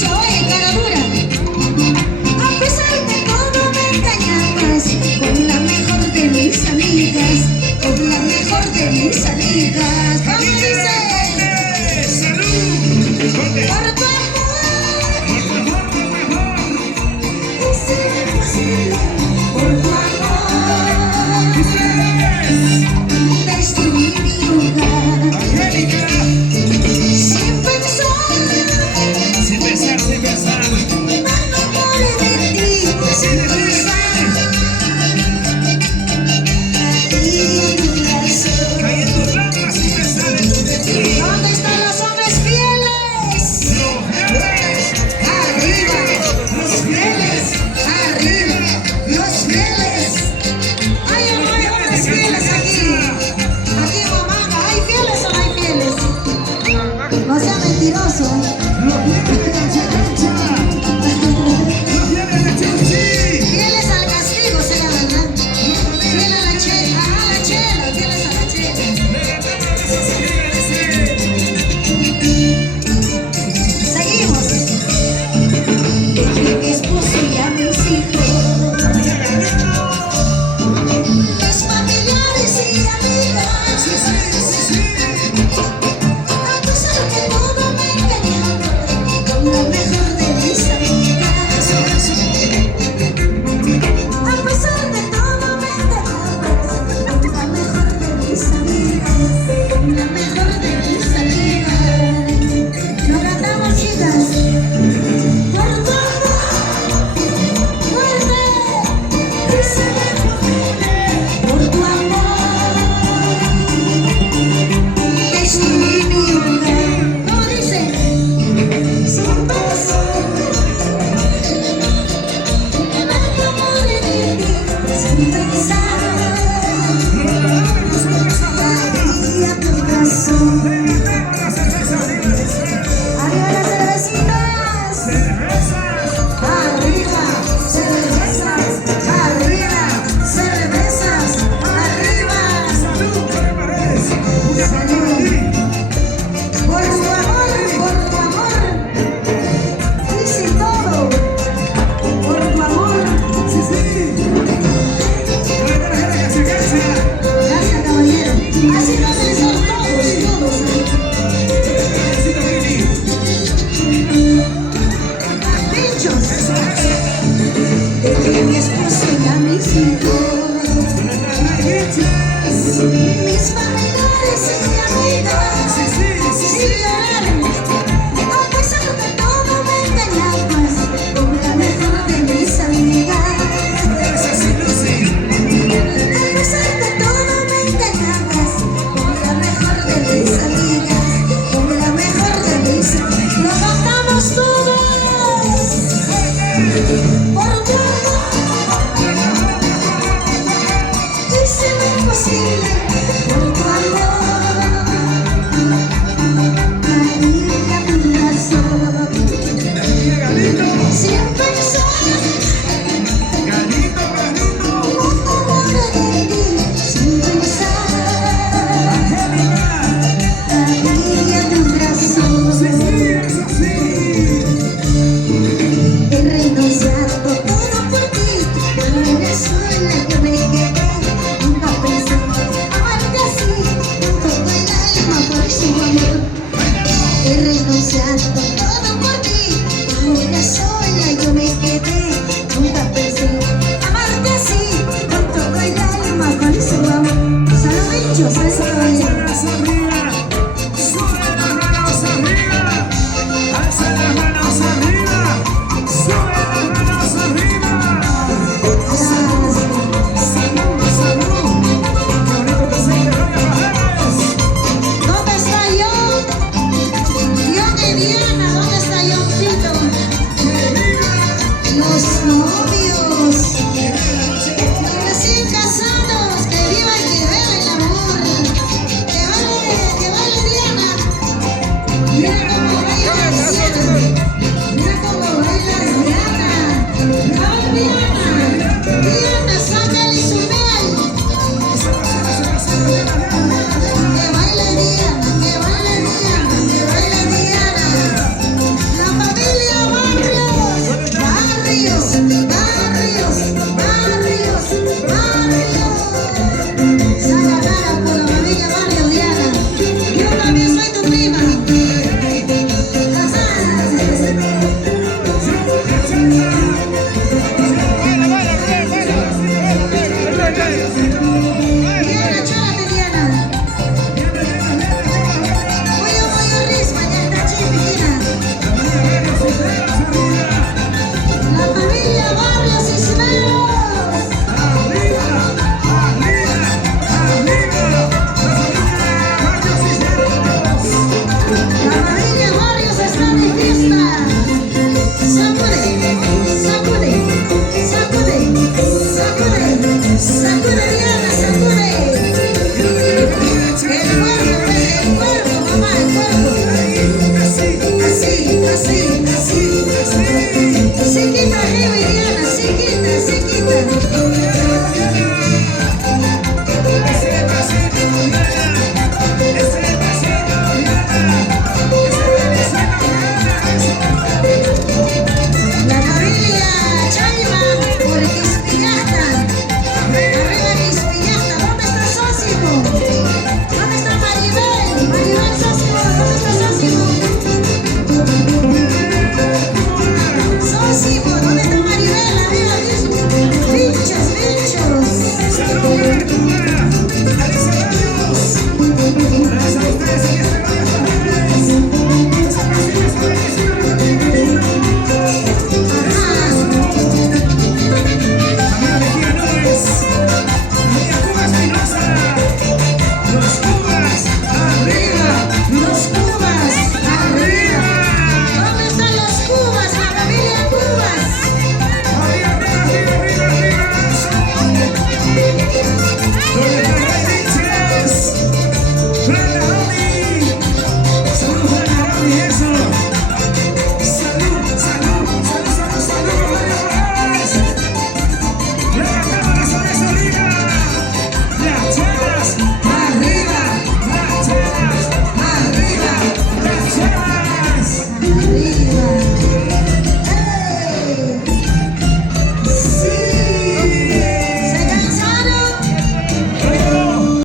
escucha, oye, cara dura. A pesar de todo me engañabas con la mejor de mis amigas, con la mejor de mis amigas. ¿Cómo dice? ¡Salud! Por tu amor, hice lo imposible. Por tu amor, destruí mi hogar. Angélica, Sin pensar, sin besar, sin besar. me enamoré de ti, sin pensar. Caí en tu corazón. Caí en tus lágrimas sin besar. ¿Dónde están los hombres fieles? Los jefes, Arriba, los fieles. arriba, los fieles. Hay hombres fieles aquí. Aquí, mamá, ¿hay fieles o no hay fieles? No sea mentiroso. Los fieles de la charancha. Los fieles de Chuchi. Fieles al castigo, sea verdad. Fieles a la chela, a la chela, fieles a la chela. Seguimos. Dejé mi esposo y a mis hijos, mis familiares y amigas. A pesar de todo me engañaba con la mejor de mis amigas. A pesar de todo me engañaba con la mejor de mis amigas, con la mejor de mis amigas. Lo cantamos, chicas. Por tu amor, muerte, hice lo imposible. Por tu amor, destruí mi hogar. ¿Cómo dice? Sin pensar, me enamoré de ti. Sin pensar, caí a tu corazón. Arriba las cervecitas. Arriba, cervezas, arriba, cervezas, arriba. Salud. Por tu amor, hice todo. Por tu amor, gracias caballero. Así no se son todos. Pinchos. Dejé mi esposo y a mis hijos, mis familiares y amigas. Sin llorar, a pesar de todo me engañabas con la mejor de mis amigas. A pesar de todo me engañabas con la mejor de mis amigas, con la mejor de mis amigas. Lo cantamos todos. Por tu amor, hice lo imposible. Por tu amor, caí a tu corazón. Sin pensar, me enamoré de ti. Sin pensar, caí a tu corazón. He renunciado todo por ti. En Venezuela yo me quedé. Nunca pensé amarte así, con todo el alma por su amor. He renunciado todo por ti. En Venezuela yo me quedé. Nunca pensé amarte así, con todo el alma por su amor. Solo bichos, eso es. ¿Dónde está yo? Dios de Diana, ¿dónde está yo? así, así. Chiquita arriba, Iriana, chiquita, chiquita. La familia Chayma, por Quispillasta. Arriba Quispillasta. ¿Dónde está Sósimo? ¿Dónde está Maribel? Maribel Sósimo, ¿dónde está Sósimo? Sósimo, ¿dónde está Maribel? Arriba, bichos, bichos. Los Cubas, arriba. ¿Dónde están los Cubas? La familia Cubas. ¿Dónde está